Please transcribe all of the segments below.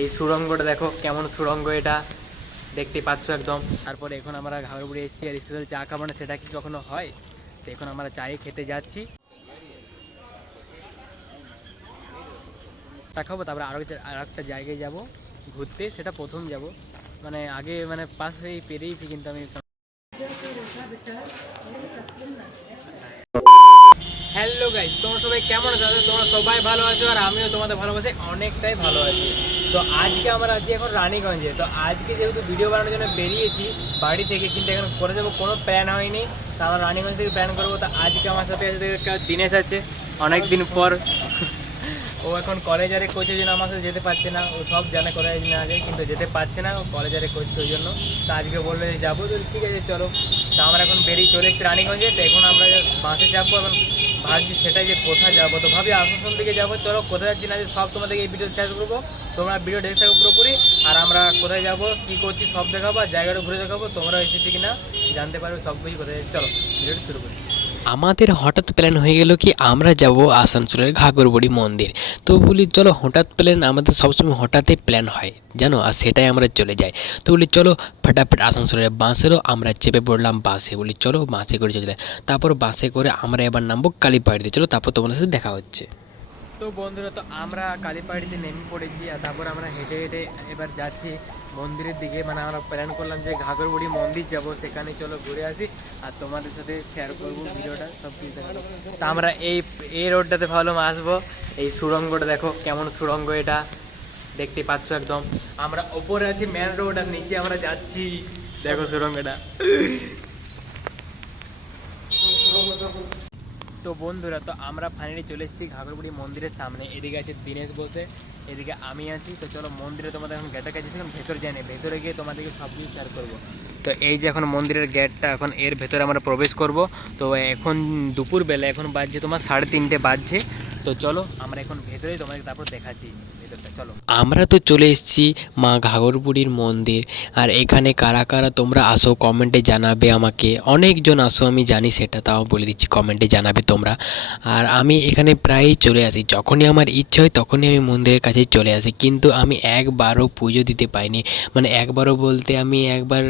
এই সুড়ঙ্গটা দেখো কেমন সুড়ঙ্গ, এটা দেখতে পাচ্ছ একদম। তারপরে এখন আমরা ঘাগরবুড়ি এসেছি আর স্পেশাল চা খাবো না, সেটা কি কখনো হয়? তো এখন আমরা চায়ে খেতে যাচ্ছি, চা খাবো, তারপরে আরও একটা জায়গায় যাব ঘুরতে, সেটা প্রথম যাব, মানে আগে মানে পাশ হয়ে পেরিয়েছি কিন্তু আমি। হ্যালো গাইস, তোমরা সবাই কেমন আছো? তোমরা সবাই ভালো আছো আর আমিও তোমাদের ভালোবাসি, অনেকটাই ভালো আছি। তো আজকে আমরা আছি এখন রানীগঞ্জে। তো আজকে যেহেতু ভিডিও বানানোর জন্য বেরিয়েছি বাড়ি থেকে, কিন্তু এখন করে যাবো কোনো প্ল্যান হয়নি, তো আমরা রানীগঞ্জ থেকে প্ল্যান করবো। তো আজকে আমার সাথে দিনেশ আছে, অনেক দিন পর। ও এখন কলেজারে কোচের জন্য আমার সাথে যেতে পারছে না, ও সব জানে কোথায় না যায়, কিন্তু যেতে পারছে না, ও কলেজারে করছে ওই জন্য। তো আজকে বললো যে যাবো, তো ঠিক আছে চলো। তো আমরা এখন বেরিয়ে চলে এসেছি রানীগঞ্জে। তো এখন আমরা বাসে যাবো, এখন ভাবছি সেটাই যে কোথায় যাবো। তো ভাবি আসানসোল থেকে যাবো, চলো কোথায় যাচ্ছি না সব তোমাদেরকে এই ভিডিও শেয়ার করবো, তোমরা ভিডিও দেখে থাকো পুরোপুরি। আর আমরা কোথায় যাবো কী করছি সব দেখাবো, আর জায়গাটা ঘুরে দেখাবো, তোমরা এসেছি কিনা জানতে পারবে সব কিছু। কোথায় চলো ভিডিওটা শুরু করি। আমাদের হঠাৎ প্ল্যান হয়ে গেল কি আমরা যাব আসানসোলের ঘাগরবুড়ি মন্দির। তো বলি চলো, হঠাৎ প্ল্যান, আমাদের সবসময় হঠাৎই প্ল্যান হয় জানো, আর সেটাই আমরা চলে যাই। তো বলি চলো ফটাফট আসানসোলের বাস এলো, আমরা চেপে পড়লাম বাসে, বলি চলো বাসে করে চলে যায়। তারপর বাসে করে আমরা এবার নামবো কালীবাড়িতে, চলো তারপর তোমাদের সাথে দেখা হচ্ছে। তো বন্ধুরা, তো আমরা কালীবাড়িতে নেমে পড়েছি, আর তারপর আমরা হেঁটে হেঁটে এবার যাচ্ছি মন্দিরের দিকে। মানে আমরা প্ল্যান করলাম যে ঘাগরবুড়ি মন্দির যাব, সেখানে চলো ঘুরে আসি আর তোমাদের সাথে শেয়ার করবো ভিডিওটা সব কিছু। তা আমরা এই রোডটাতে ভাবলাম আসবো, এই সুড়ঙ্গটা দেখো কেমন সুড়ঙ্গ, এটা দেখতে পাচ্ছ একদম। আমরা ওপরে আছি মেন রোড, আর নিচে আমরা যাচ্ছি, দেখো সুড়ঙ্গটা। তো বন্ধুরা, তো আমরা ফাইনালি চলে এসেছি ঘাগরবুড়ি মন্দিরের সামনে। এদিকে আছে দিনেশ বসে, এদিকে আমি আছি। তো চলো মন্দিরে তোমাদের এখন গেটের কাছে এখন ভেতরে যাই না, ভেতরে গিয়ে তোমাদেরকে সব কিছু শেয়ার করবো। তো এই যে এখন মন্দিরের গেটটা, এখন এর ভেতরে আমরা প্রবেশ করব। তো এখন দুপুরবেলা, এখন বাজছে তোমার 3:30 বাজছে। তো চলো আমরা এখন ভেতরে তোমাদেরকে তারপর দেখাচ্ছি ভেতরটা, চলো। আমরা তো চলে এসেছি মা ঘাগরবুড়ির মন্দির। আর এখানে কারা কারা তোমরা আসো কমেন্টে জানাবে আমাকে, অনেকজন আসো আমি জানি সেটা, তাও বলে দিচ্ছি কমেন্টে জানাবে তোমরা। আর আমি এখানে প্রায়ই চলে আসি, যখনই আমার ইচ্ছে হয় তখনই আমি মন্দিরের কাছে চলে আসি, কিন্তু আমি একবারও পুজো দিতে পাইনি। মানে একবারও বলতে আমি একবার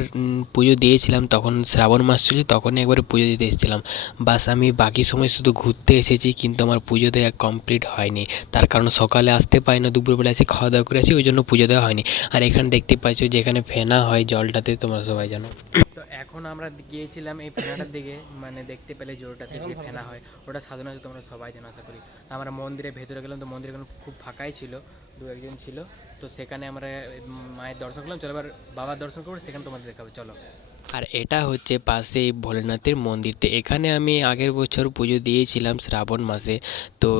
পুজো দিয়েছিলাম, তখন শ্রাবণ মাস চলছে, তখনই একবার পুজো দিতে এসেছিলাম। বাস আমি বাকি সময় শুধু ঘুরতে এসেছি, কিন্তু আমার পুজো দেওয়া কমপ্লিট হয়নি। তার কারণ সকালে আসতে পারি না, দুপুরবেলা এসে খাওয়া দাওয়া করে আসি, ওই জন্য পুজো দেওয়া হয়নি। আর এখানে দেখতে পাচ্ছ যেখানে ফেনা হয় জলটাতে, তোমরা সবাই জানো। তো এখন আমরা গিয়েছিলাম এই ফেনাটার দিকে, মানে দেখতে পেলে জোরটাতে যে ফেনা হয়, ওটা সাজানো আছে, তোমরা সবাই জানো আশা করি। আমরা মন্দিরের ভেতরে গেলাম, তো মন্দির এখন খুব ফাঁকাই ছিল, দু একজন ছিল। তো সেখানে আমরা মায়ের দর্শন করলাম, চলো এবার বাবার দর্শন করবো, সেখানে তোমাদের দেখাবো, চলো। আর এটা হচ্ছে পাশেই ভোলেনাথের মন্দিরটা, এখানে আমি আগের বছর পুজো দিয়েছিলাম শ্রাবণ মাসে। তো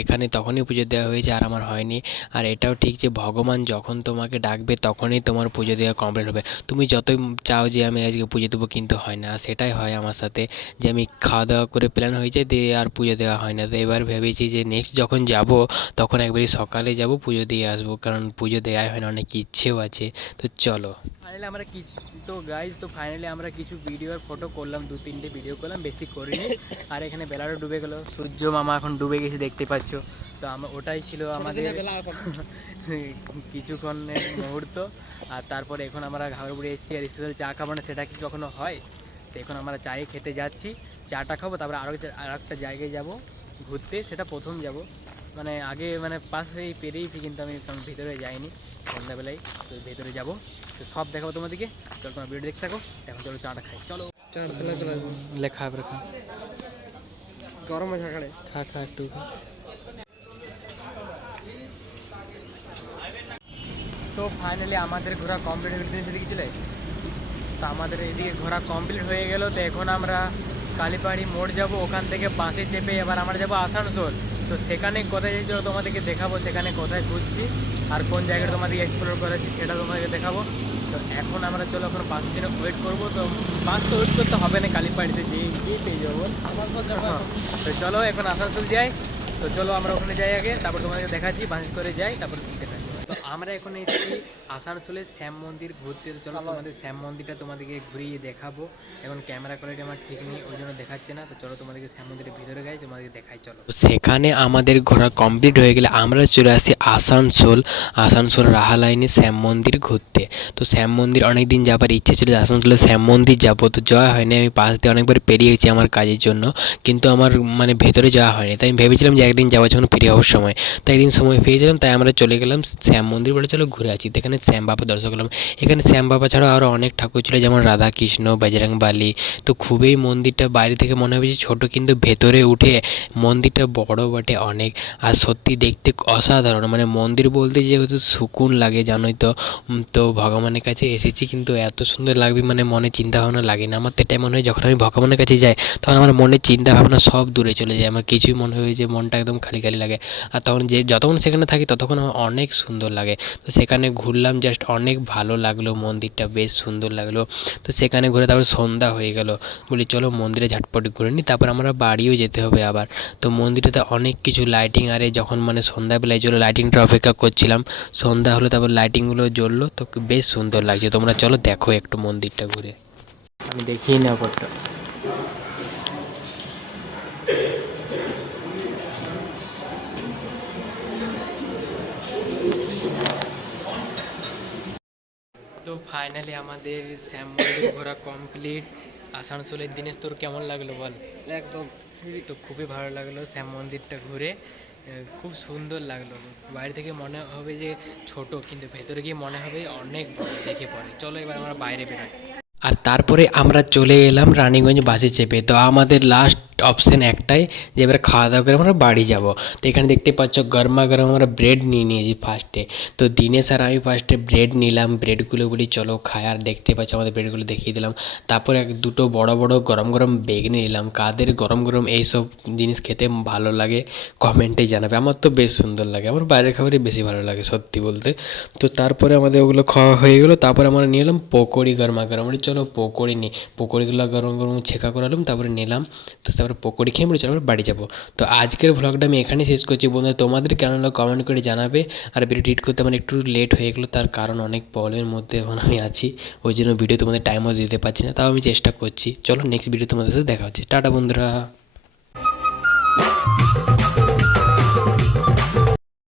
এখানে তখনই পুজো দেওয়া হয়েছে, আর আমার হয়নি। আর এটাও ঠিক যে ভগবান যখন তোমাকে ডাকবে তখনই তোমার পুজো দেওয়া কমপ্লিট হবে। তুমি যতই চাও যে আমি আজকে পুজো দেবো, কিন্তু হয় না। আর সেটাই হয় আমার সাথে, যে আমি খাওয়া দাওয়া করে প্ল্যান হয়ে যায়, দিয়ে আর পুজো দেওয়া হয় না। তো এবার ভেবেছি যে নেক্সট যখন যাব তখন একবারই সকালে যাব, পুজো দিয়ে আসবো, কারণ পুজো দেওয়াই হয় না, অনেক ইচ্ছেও আছে। তো চলো ফাইনালি আমরা কিছু, তো গাইজ, তো ফাইনালি আমরা কিছু ভিডিও আর ফটো করলাম, 2-3টে ভিডিও করলাম, বেশি করিনি। আর এখানে বেলাটা ডুবে গেলো, সূর্য মামা এখন ডুবে গেছে দেখতে পাচ্ছ। তো ওটাই ছিল আমাদের কিছুক্ষণের মুহূর্ত। আর তারপরে এখন আমরা ঘাগরবুড়ি এসেছি আর স্পেশাল চা খাবো না, সেটা কি কখনো হয়? তো এখন আমরা চায়ে খেতে যাচ্ছি, চাটা খাবো, তারপরে আরও একটা জায়গায় যাব ঘুরতে, সেটা প্রথম যাব। মানে আগে মানে পাশ হয়ে পেরিয়েছি, কিন্তু আমি ভিতরে যাইনি সন্ধ্যাবেলায়। তো ভেতরে যাবো, তো সব দেখাবো তোমাদেরকে, চলো তোমার ভিডিও দেখতে থাকো। এখন চলো চাটা খাই, চলো। লেখা রেখা গরম আছে, খা খা একটু। তো ফাইনালি আমাদের ঘোরা কমপ্লিট হয়ে গেছে, দিকে চলে। তো আমাদের এদিকে ঘোরা কমপ্লিট হয়ে গেল। তো এখন আমরা কালীবাড়ি মোড় যাব, ওখান থেকে বাসে চেপে এবার আমরা যাব আসানসোল। তো সেখানে কোথায় যাচ্ছি তোমাদেরকে দেখাবো, সেখানে কোথায় ঘুরছি আর কোন জায়গাটা তোমাদেরকে এক্সপ্লোর করেছি সেটা তোমাদেরকে দেখাবো। তো এখন আমরা চলো এখন বাসের জন্য ওয়েট করবো। তো বাস তো ওয়েট করতে হবে না, কালীবাড়িতে যেয়ে পেয়ে যাবো। তো চলো এখন আসানসোল যাই। তো চলো আমরা ওখানে যাই আগে, তারপর তোমাদেরকে দেখাচ্ছি, বাস করে যাই, তারপর দেখাচ্ছি। তো আমরা এখন এসেছি আসানসোলের শ্যাম মন্দির ঘুরতে। তো চলো তোমাদের শ্যাম মন্দিরটা তোমাদেরকে ঘুরিয়ে দেখাবো। এখন ক্যামেরা কোয়ালিটি আমার ঠিক নেই, ওই জন্য দেখাচ্ছে না। তো চলো তোমাদেরকে শ্যাম মন্দিরের ভিতরে গাই তোমাদেরকে দেখাই, চলো। তো সেখানে আমাদের ঘোরা কমপ্লিট হয়ে গেলে আমরা চলে আসি আসানসোল রাহা লাইনে শ্যাম মন্দির ঘুরতে। তো শ্যাম মন্দির অনেক দিন যাবার ইচ্ছে ছিল, আসানসোলে শ্যাম মন্দির যাবো, তো যাওয়া হয়নি। আমি পাশ দিয়ে অনেকবার পেরিয়েছি আমার কাজের জন্য, কিন্তু আমার মানে ভেতরে যাওয়া হয়নি। তাই আমি ভেবেছিলাম যে একদিন যাওয়ার যখন ফ্রি হওয়ার সময়, তাই একদিন সময় পেয়েছিলাম, তাই আমরা চলে গেলাম শ্যাম মন্দির। বলে চলো ঘুরে আছি। তো এখানে শ্যাম বাবা দর্শন করলাম। এখানে শ্যাম বাবা ছাড়াও আরও অনেক ঠাকুর ছিল, যেমন রাধা কৃষ্ণ, বজরংবলী। তো খুবই মন্দিরটা বাইরে থেকে মনে হবে যে ছোটো, কিন্তু ভেতরে উঠে মন্দিরটা বড় বটে অনেক। আর সত্যি দেখতে অসাধারণ, মানে মন্দির বলতে যেহেতু সুকুন লাগে জানোই তো। তো ভগবানের কাছে এসেছি, কিন্তু এত সুন্দর লাগবে মানে মনে চিন্তা ভাবনা লাগে না। আমার তো এটাই মনে হয়, যখন আমি ভগবানের কাছে যাই তখন আমার মনের চিন্তা ভাবনা সব দূরে চলে যায়, আমার কিছুই মনে হয় যে মনটা একদম খালি খালি লাগে। আর তখন যতক্ষণ সেখানে থাকি ততক্ষণ আমার অনেক সুন্দর লাগে। তো সেখানে ঘুরলাম, জাস্ট অনেক ভালো লাগলো, মন্দিরটা বেশ সুন্দর লাগলো। তো সেখানে ঘুরে তারপর সন্ধ্যা হয়ে গেল, বলি চলো মন্দিরে ঝটপট ঘুরে নিই, তারপর আমরা বাড়িও যেতে হবে আবার। তো মন্দিরটাতে অনেক কিছু লাইটিং, আরে যখন মানে সন্ধ্যাবেলায় জ্বলো, লাইটিংটা অপেক্ষা করছিলাম। সন্ধ্যা হলো, তারপর লাইটিংগুলো জ্বললো, তো বেশ সুন্দর লাগছে। তোমরা চলো দেখো একটু মন্দিরটা ঘুরে। আমি দেখিয়ে না ওপরটা। তো ফাইনালি আমাদের শ্যাম মন্দির ঘোরা কমপ্লিট। আসানসোলের দিনেশ, তোর কেমন লাগলো বল? একদম তো খুবই ভালো লাগলো শ্যাম মন্দিরটা ঘুরে, খুব সুন্দর লাগলো। বাইরে থেকে মনে হবে যে ছোট, কিন্তু ভেতরে গিয়ে মনে হবে অনেক বড় দেখে পড়ে। চলো এবার আমরা বাইরে বেরোই। আর তারপরে আমরা চলে এলাম রানীগঞ্জ বাসে চেপে। তো আমাদের লাস্ট অপশান একটাই, যে এবার খাওয়া দাওয়া করে আমরা বাড়ি যাব। তো এখানে দেখতে পাচ্ছ গরমা গরম আমরা ব্রেড নিয়ে নিয়েছি ফার্স্টে। তো দিনেশ আর আমি ফার্স্টে ব্রেড নিলাম, ব্রেডগুলো বলি চলো খাই। আর দেখতে পাচ্ছ আমাদের ব্রেডগুলো দেখিয়ে দিলাম। তারপরে দুটো বড় বড় গরম গরম বেগুনি নিলাম। কাদের গরম গরম এইসব জিনিস খেতে ভালো লাগে কমেন্টে জানাবে। আমার তো বেশ সুন্দর লাগে, আমার বাইরের খাবারই বেশি ভালো লাগে সত্যি বলতে। তো তারপরে আমাদের ওগুলো খাওয়া হয়ে গেলো। তারপরে আমরা নিয়ে এলাম পকোড়ি গরমা গরম, বলি চলো পকোড়ি নিই। পকোড়িগুলো গরম গরম ছেঁকা করালাম, তারপরে নিলাম। তো তারপরে পকোড়ি খেয়ে বলি চলো বাড়ি যাবো। তো আজকের ভ্লগটা আমি এখানেই শেষ করছি বন্ধুরা। তোমাদের কেমন লাগলো কমেন্ট করে জানাবে। আর ভিডিও এডিট করতে আমার একটু লেট হয়ে গেলো, তার কারণ অনেক প্রবলেমের মধ্যে এখন আমি আছি, ওই জন্য ভিডিও তোমাদের টাইমও দিতে পারছি না। তাও আমি চেষ্টা করছি। চলো নেক্সট ভিডিও তোমাদের সাথে দেখা হচ্ছে। টাটা বন্ধুরা।